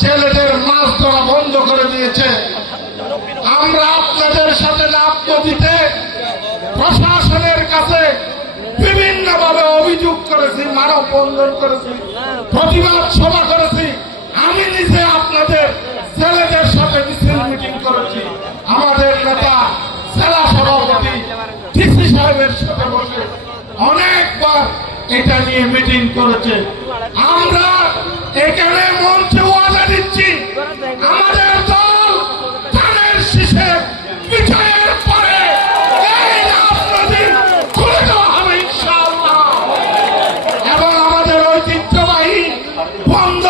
ছেলেদের মাছ ধরা বন্ধ করে দিয়েছে। আমরা আপনাদের সাথে লাভ দিতে প্রশাসনের কাছে বিভিন্নভাবে অভিযোগ করেছি, মানববন্ধন করেছি, প্রতিবাদ সভা করেছি। আমি নিজে আপনাদের ছেলেদের সাথে মিছিল মিটিং করেছি। আমাদের নেতা জেলা সভাপতি ডিসি সাহেবের সাথে বসে অনেকবার এটা নিয়ে মিটিং করেছে। আমরা এখানে মঞ্চে ওয়াদা দিচ্ছি, আমাদের দল ধানের শীষে বিজয়ের পরে এই রাজনীতি খুলে দেওয়া হবে ইনশাআল্লাহ, এবং আমাদের ঐতিহ্যবাহী বন্ধ